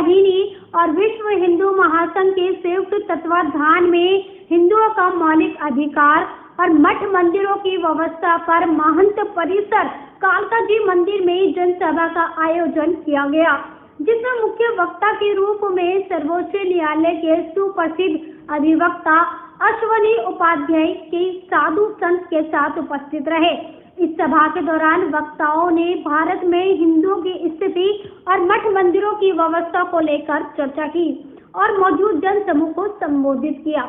वाहिनी और विश्व हिंदू महासंघ के संयुक्त तत्वाधान में हिंदुओं का मौलिक अधिकार और मठ मंदिरों की व्यवस्था पर महंत परिसर कालका जी मंदिर में जनसभा का आयोजन किया गया, जिसमें मुख्य वक्ता के रूप में सर्वोच्च न्यायालय के सुप्रसिद्ध अधिवक्ता अश्वनी उपाध्याय के साधु संत के साथ उपस्थित रहे। इस सभा के दौरान वक्ताओं ने भारत में हिंदुओं की स्थिति और मठ मंदिरों की व्यवस्था को लेकर चर्चा की और मौजूद जन समूह को संबोधित किया।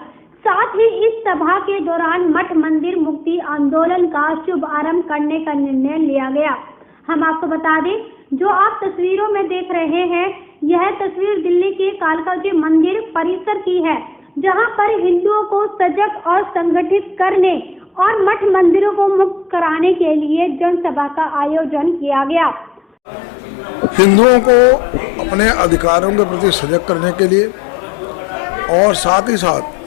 साथ ही इस सभा के दौरान मठ मंदिर मुक्ति आंदोलन का शुभारंभ करने का निर्णय लिया गया। हम आपको बता दें, जो आप तस्वीरों में देख रहे हैं, यह तस्वीर दिल्ली के कालका जी मंदिर परिसर की है, जहां पर हिंदुओं को सजग और संगठित करने और मठ मंदिरों को मुक्त कराने के लिए जनसभा का आयोजन किया गया। हिंदुओं को अपने अधिकारों के प्रति सजग करने के लिए और साथ ही साथ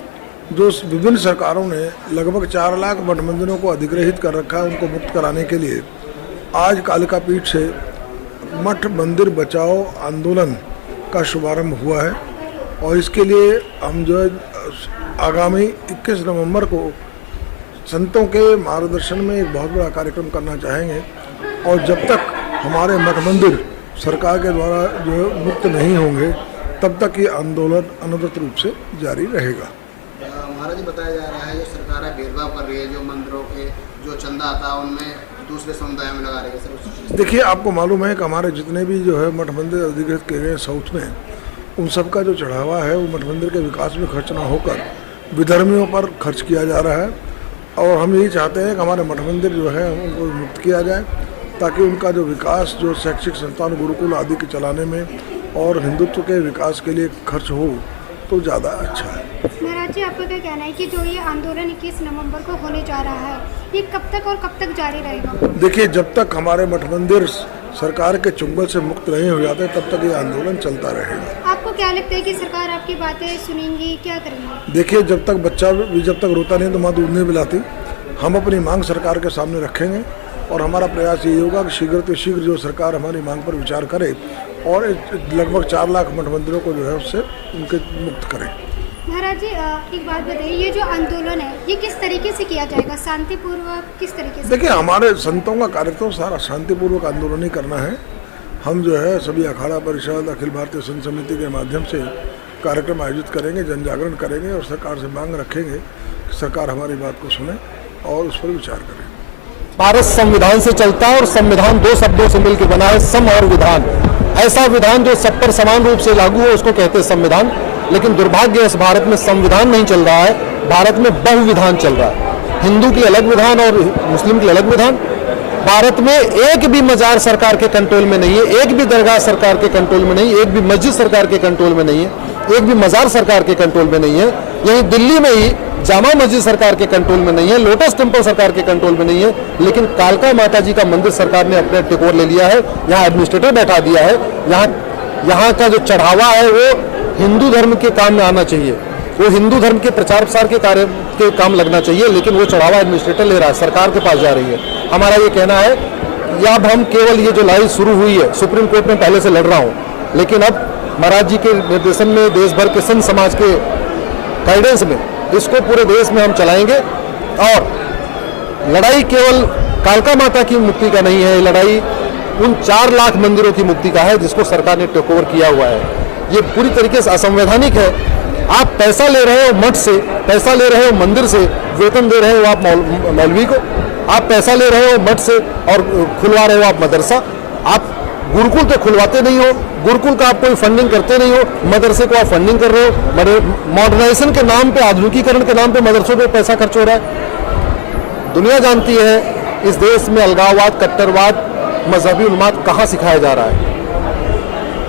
जो विभिन्न सरकारों ने लगभग 4 लाख मठ मंदिरों को अधिग्रहित कर रखा है, उनको मुक्त कराने के लिए आज कालिका पीठ से मठ मंदिर बचाओ आंदोलन का शुभारंभ हुआ है। और इसके लिए हम जो है आगामी 21 नवंबर को संतों के मार्गदर्शन में एक बहुत बड़ा कार्यक्रम करना चाहेंगे। और जब तक हमारे मठ मंदिर सरकार के द्वारा जो है मुक्त नहीं होंगे, तब तक ये आंदोलन अनवरत रूप से जारी रहेगा। महाराज जी, बताया जा रहा है जो सरकार भेदभाव कर रही है, जो मंदिरों के जो चंदा आता है उनमें दूसरे समुदाय में लगा रही है सर। देखिए, आपको मालूम है कि हमारे जितने भी जो है मठ मंदिर अधिग्रहित किए गए साउथ में, उन सब का जो चढ़ावा है वो मठ मंदिर के विकास में खर्च ना होकर विधर्मियों पर खर्च किया जा रहा है। और हम यही चाहते हैं कि हमारे मठ मंदिर जो है उनको मुक्त किया जाए, ताकि उनका जो विकास जो शैक्षिक संस्थान गुरुकुल आदि के चलाने में और हिंदुत्व के विकास के लिए खर्च हो तो ज़्यादा अच्छा है। महाराज जी, आपका क्या कहना है कि जो ये आंदोलन 21 नवंबर को होने जा रहा है, ये कब तक और कब तक जारी रहेगा? देखिए, जब तक हमारे मठ मंदिर सरकार के चुंगल से मुक्त नहीं हो जाते, तब तक ये आंदोलन चलता रहेगा। आपको क्या लगता है कि सरकार आपकी बातें सुनेंगी, क्या करेंगी? देखिए, जब तक बच्चा जब तक रोता नहीं तो माँ दूध नहीं पिलाती। हम अपनी मांग सरकार के सामने रखेंगे और हमारा प्रयास ये होगा कि शीघ्र से शीघ्र जो सरकार हमारी मांग पर विचार करे और लगभग 4 लाख मठ मंदिरों को जो है उससे उनके मुक्त करें। महाराज जी, एक बात बताइए, ये जो आंदोलन है ये किस तरीके से किया जाएगा, शांतिपूर्वक किस तरीके से? देखिए, हमारे संतों का कार्य तो सारा शांतिपूर्वक आंदोलन ही करना है। हम जो है सभी अखाड़ा परिषद, अखिल भारतीय संत समिति के माध्यम से कार्यक्रम आयोजित करेंगे, जन जागरण करेंगे और सरकार से मांग रखेंगे कि सरकार हमारी बात को सुने और उस पर विचार करे। भारत संविधान से चलता है और संविधान 2 शब्दों से मिलकर बना है, सम और विधान। ऐसा विधान जो सब पर समान रूप से लागू हो उसको कहते हैं संविधान। लेकिन दुर्भाग्य इस भारत में संविधान नहीं चल रहा है, भारत में बहुविधान चल रहा है। हिंदू की अलग विधान और मुस्लिम की अलग विधान। भारत में एक भी मजार सरकार के कंट्रोल में नहीं है, एक भी दरगाह सरकार के कंट्रोल में नहीं, एक भी मस्जिद सरकार के कंट्रोल में नहीं है, एक भी मजार सरकार के कंट्रोल में नहीं है। यही दिल्ली में ही जामा मस्जिद सरकार के कंट्रोल में नहीं है, लोटस टेम्पल सरकार के कंट्रोल में नहीं है, लेकिन कालका माता जी का मंदिर सरकार ने अपने टेकोर ले लिया है। यहाँ एडमिनिस्ट्रेटर बैठा दिया है। यहाँ का जो चढ़ावा है वो हिंदू धर्म के काम में आना चाहिए, वो हिंदू धर्म के प्रचार प्रसार के कार्य के काम लगना चाहिए, लेकिन वो चढ़ावा एडमिनिस्ट्रेटर ले रहा है, सरकार के पास जा रही है। हमारा ये कहना है या अब हम केवल ये जो लड़ाई शुरू हुई है, सुप्रीम कोर्ट में पहले से लड़ रहा हूँ, लेकिन अब महाराज जी के निर्देशन में देश भर के संत समाज के गाइडेंस में इसको पूरे देश में हम चलाएंगे। और लड़ाई केवल कालका माता की मुक्ति का नहीं है, लड़ाई उन 4 लाख मंदिरों की मुक्ति का है जिसको सरकार ने टेक ओवर किया हुआ है। ये पूरी तरीके से असंवैधानिक है। आप पैसा ले रहे हो मठ से, पैसा ले रहे हो मंदिर से, वेतन दे रहे हो आप मौलवी को, आप पैसा ले रहे हो मठ से और खुलवा रहे हो आप मदरसा। आप गुरुकुल तो खुलवाते नहीं हो, गुरुकुल का आप कोई फंडिंग करते नहीं हो, मदरसे को आप फंडिंग कर रहे हो। मॉडर्नाइजेशन के नाम पे, आधुनिकीकरण के नाम पे मदरसों पे पैसा खर्च हो रहा है। दुनिया जानती है इस देश में अलगाववाद, कट्टरवाद, मजहबी उन्माद कहाँ सिखाया जा रहा है।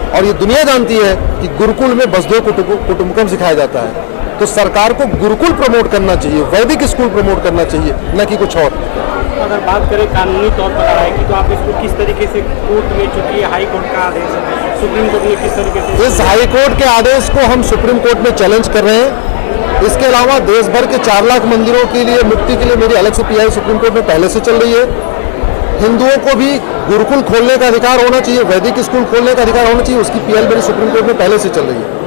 और ये दुनिया जानती है कि गुरुकुल में बसदो कुटुंबकम सिखाया जाता है। तो सरकार को गुरुकुल प्रमोट करना चाहिए, वैदिक स्कूल प्रमोट करना चाहिए, न कि कुछ और। अगर बात करें कानूनी तौर पर आएगी तो आप इसको किस तरीके से कोर्ट में, चूंकि हाई कोर्ट का आदेश है, सुप्रीम कोर्ट में किस तरीके से इस हाई कोर्ट के आदेश को हम सुप्रीम कोर्ट में चैलेंज कर रहे हैं। इसके अलावा देश भर के 4 लाख मंदिरों के लिए मुक्ति के लिए मेरी अलग से पीआई सुप्रीम कोर्ट में पहले से चल रही है। हिंदुओं को भी गुरुकुल खोलने का अधिकार होना चाहिए, वैदिक स्कूल खोलने का अधिकार होना चाहिए, उसकी पीएल बिल सुप्रीम कोर्ट में पहले से चल रही है।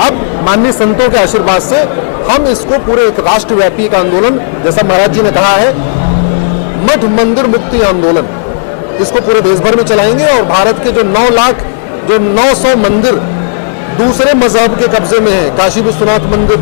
अब माननीय संतों के आशीर्वाद से हम इसको पूरे एक राष्ट्रव्यापी का आंदोलन, जैसा महाराज जी ने कहा है, मठ मंदिर मुक्ति आंदोलन, इसको पूरे देश भर में चलाएंगे और भारत के जो 900 मंदिर दूसरे मजहब के कब्जे में है, काशी विश्वनाथ मंदिर,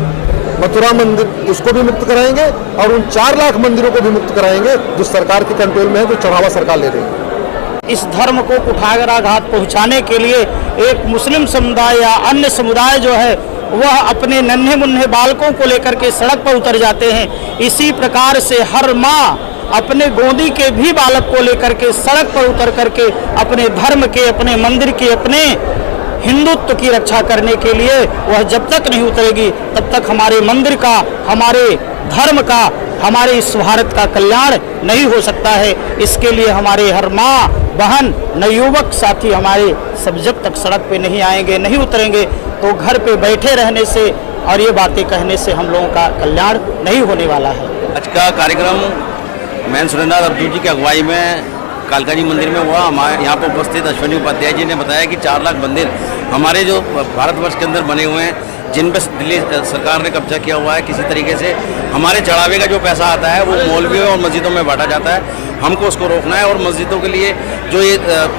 मथुरा मंदिर, उसको भी मुक्त कराएंगे और उन 4 लाख मंदिरों को भी मुक्त कराएंगे जो सरकार के कंट्रोल में है, जो चढ़ावा सरकार ले रही है। इस धर्म को कुठाराघात पहुंचाने के लिए एक मुस्लिम समुदाय या अन्य समुदाय जो है वह अपने नन्हे मुन्ने बालकों को लेकर के सड़क पर उतर जाते हैं। इसी प्रकार से हर माँ अपने गोदी के भी बालक को लेकर के सड़क पर उतर करके अपने धर्म के, अपने मंदिर के, अपने हिंदुत्व की रक्षा करने के लिए वह जब तक नहीं उतरेगी तब तक हमारे मंदिर का, हमारे धर्म का, हमारे इस भारत का कल्याण नहीं हो सकता है। इसके लिए हमारे हर माँ, बहन, नवयुवक साथी हमारे सब जब तक सड़क पे नहीं आएंगे, नहीं उतरेंगे, तो घर पे बैठे रहने से और ये बातें कहने से हम लोगों का कल्याण नहीं होने वाला है। आज का कार्यक्रम मैं सुरेंद्र अब्दुल जी की अगुवाई में कालका जी मंदिर में हुआ। हमारे यहाँ पर उपस्थित अश्विनी उपाध्याय जी ने बताया कि 4 लाख मंदिर हमारे जो भारतवर्ष के अंदर बने हुए हैं, जिन पर दिल्ली सरकार ने कब्जा किया हुआ है, किसी तरीके से हमारे चढ़ावे का जो पैसा आता है वो मौलवियों और मस्जिदों में बांटा जाता है। हमको उसको रोकना है और मस्जिदों के लिए जो ये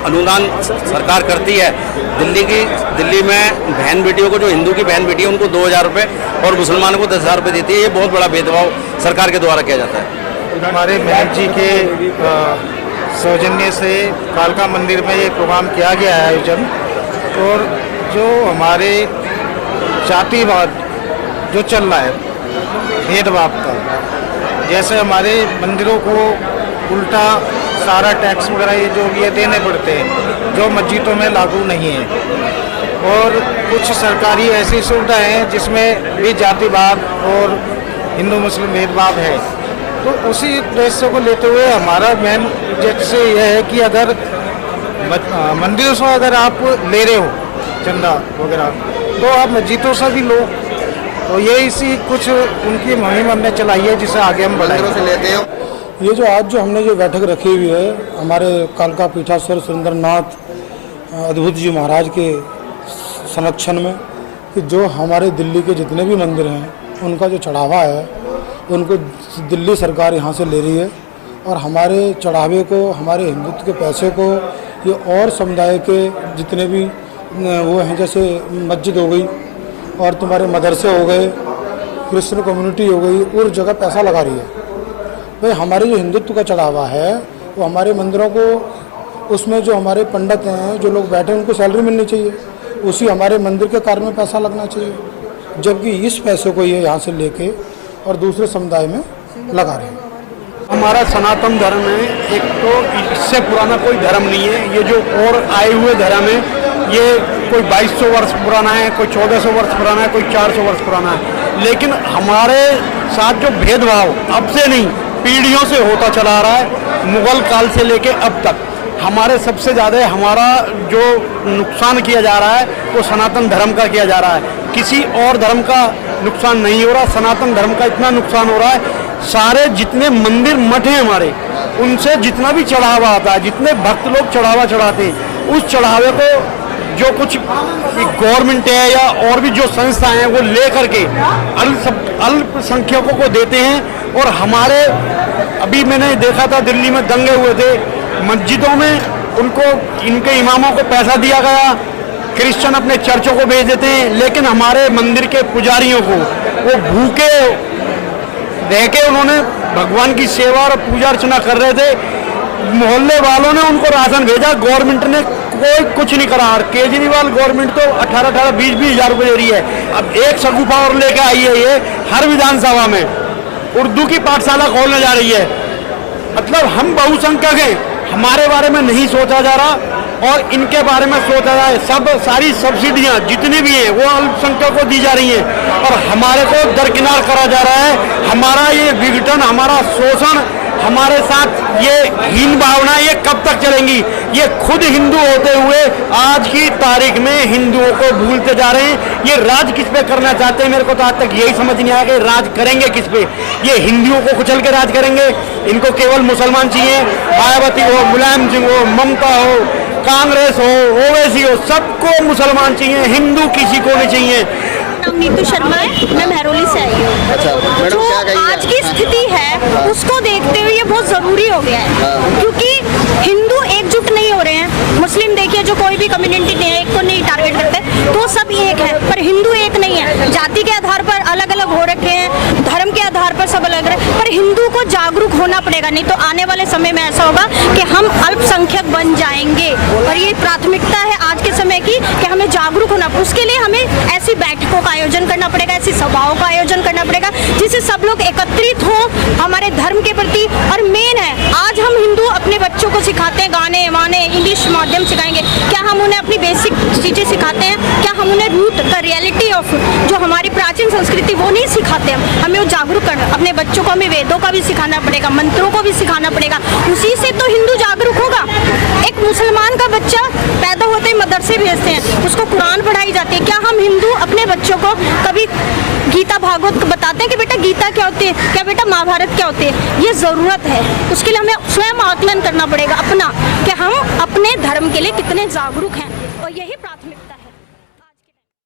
अनुदान सरकार करती है, दिल्ली में बहन बेटियों को, जो हिंदू की बहन बेटी है उनको 2000 रुपये और मुसलमानों को 10,000 रुपये देती है। ये बहुत बड़ा भेदभाव सरकार के द्वारा किया जाता है। हमारे महंत जी के सौजन्य से कालका मंदिर में ये प्रोग्राम किया गया है आयोजन, और जो हमारे जातिवाद जो चल रहा है, भेदभाव का, जैसे हमारे मंदिरों को उल्टा सारा टैक्स वगैरह ये जो ये देने पड़ते हैं जो मस्जिदों में लागू नहीं है, और कुछ सरकारी ऐसी सुविधाएं हैं जिसमें भी जातिवाद और हिंदू मुस्लिम भेदभाव है। तो उसी उद्देश्य को लेते हुए हमारा मेन उद्देश्य यह है कि अगर मंदिरों से अगर आप ले रहे हो चंदा वगैरह, तो आप मस्जिदों से भी लो। तो ये इसी कुछ उनकी मुहिम हमने चलाई है जिसे आगे हम बढ़ाएंगे। से लेते हो ये जो आज जो हमने जो बैठक रखी हुई है हमारे कालका पीठाश्वर सुरेंद्रनाथ अद्भुत जी महाराज के संरक्षण में, कि जो हमारे दिल्ली के जितने भी मंदिर हैं उनका जो चढ़ावा है उनको दिल्ली सरकार यहाँ से ले रही है, और हमारे चढ़ावे को, हमारे हिंदुत्व के पैसे को ये और समुदाय के जितने भी वो हैं, जैसे मस्जिद हो गई और तुम्हारे मदरसे हो गए, क्रिश्चियन कम्युनिटी हो गई, और जगह पैसा लगा रही है। भाई हमारे जो हिंदुत्व का चढ़ावा है वो हमारे मंदिरों को, उसमें जो हमारे पंडित हैं, जो लोग बैठे हैं, उनको सैलरी मिलनी चाहिए, उसी हमारे मंदिर के कार्य में पैसा लगना चाहिए, जबकि इस पैसे को ये यहाँ से लेके और दूसरे समुदाय में लगा रहे हैं। हमारा सनातन धर्म है, एक तो इससे पुराना कोई धर्म नहीं है। ये जो और आए हुए धर्म है, ये कोई 2200 वर्ष पुराना है, कोई 1400 वर्ष पुराना है, कोई 400 वर्ष पुराना है। लेकिन हमारे साथ जो भेदभाव अब से नहीं, पीढ़ियों से होता चला आ रहा है, मुगल काल से लेके अब तक हमारे सबसे ज़्यादा हमारा जो नुकसान किया जा रहा है वो सनातन धर्म का किया जा रहा है। किसी और धर्म का नुकसान नहीं हो रहा, सनातन धर्म का इतना नुकसान हो रहा है। सारे जितने मंदिर मठ हैं हमारे, उनसे जितना भी चढ़ावा आता है, जितने भक्त लोग चढ़ावा चढ़ाते हैं, उस चढ़ावे को जो कुछ गवर्नमेंट है या और भी जो संस्थाएं हैं वो ले करके अल्पसंख्यकों को देते हैं। और हमारे अभी मैंने देखा था दिल्ली में दंगे हुए थे, मस्जिदों में उनको, इनके इमामों को पैसा दिया गया, क्रिश्चियन अपने चर्चों को भेज देते हैं, लेकिन हमारे मंदिर के पुजारियों को वो भूखे रह के उन्होंने भगवान की सेवा और पूजा अर्चना कर रहे थे। मोहल्ले वालों ने उनको राशन भेजा, गवर्नमेंट ने कोई कुछ नहीं करा। और केजरीवाल गवर्नमेंट तो 18-18, 20-20 हज़ार रुपये दे रही है। अब एक शगुफा और लेके आई है, ये हर विधानसभा में उर्दू की पाठशाला खोलने जा रही है। मतलब हम बहुसंख्यक हैं, हमारे बारे में नहीं सोचा जा रहा और इनके बारे में सोचा जाए। सारी सब्सिडियां जितनी भी हैं वो अल्पसंख्यकों को दी जा रही हैं और हमारे को दरकिनार करा जा रहा है। हमारा ये विघटन, हमारा शोषण, हमारे साथ ये हीन भावना ये कब तक चलेंगी? ये खुद हिंदू होते हुए आज की तारीख में हिंदुओं को भूलते जा रहे हैं। ये राज किस पे करना चाहते हैं? मेरे को तो आज तक यही समझ नहीं आया कि राज करेंगे किस पे। ये हिंदुओं को कुचल के राज करेंगे? इनको केवल मुसलमान चाहिए, मायावती हो, मुलायम सिंह हो, ममता हो, कांग्रेस हो, ओवैसी हो, सबको मुसलमान चाहिए, हिंदू किसी को नहीं चाहिए। नाम नीतू शर्मा है, मैं महरौली से आई हूँ। अच्छा, मैडम जो क्या कहिए? आज की स्थिति है उसको देखते हुए ये बहुत जरूरी हो गया है, क्योंकि हिंदू एकजुट नहीं हो रहे हैं। मुस्लिम देखिए, जो कोई भी कम्युनिटी नहीं है, एक को नहीं टारगेट करते, तो सब एक है, पर हिंदू एक नहीं है। जाति के आधार पर अलग अलग हो रखे हैं, धर्म के आधार पर सब अलग रहे, पर हिंदू को जागरूक होना पड़ेगा, नहीं तो आने वाले समय में ऐसा होगा कि हम अल्पसंख्यक बन जाएंगे। और ये प्राथमिकता है आज के समय की कि हमें जागरूक होना। उसके लिए हमें ऐसी बैठकों का आयोजन करना पड़ेगा, ऐसी सभाओं का आयोजन करना पड़ेगा, जिससे सब लोग एकत्रित हो हमारे धर्म के प्रति। और मेन है, आज हम हिंदू अपने बच्चों को सिखाते हैं गाने वाने, इंग्लिश माध्यम सिखाएंगे, क्या हम उन्हें अपनी बेसिक चीजें सिखाते हैं? क्या हम उन्हें रूट का रियलिटी ऑफ जो हमारी प्राचीन संस्कृति वो नहीं सिखाते? हमें वो जागरूक करना, अपने बच्चों को हमें वेदों का भी सिखाना पड़ेगा, मंत्रों को भी सिखाना पड़ेगा, उसी से तो हिंदू जागरूक होगा। एक मुसलमान का बच्चा पैदा होते ही मदरसे भेजते हैं, उसको कुरान पढ़ाई जाती है। क्या हम हिंदू अपने बच्चों को कभी गीता भागवत बताते हैं कि बेटा गीता क्या होती है, क्या बेटा महाभारत क्या होती है? ये जरूरत है, उसके लिए हमें स्वयं आकलन करना पड़ेगा अपना, कि हम अपने धर्म के लिए कितने जागरूक हैं, और यही प्राथमिकता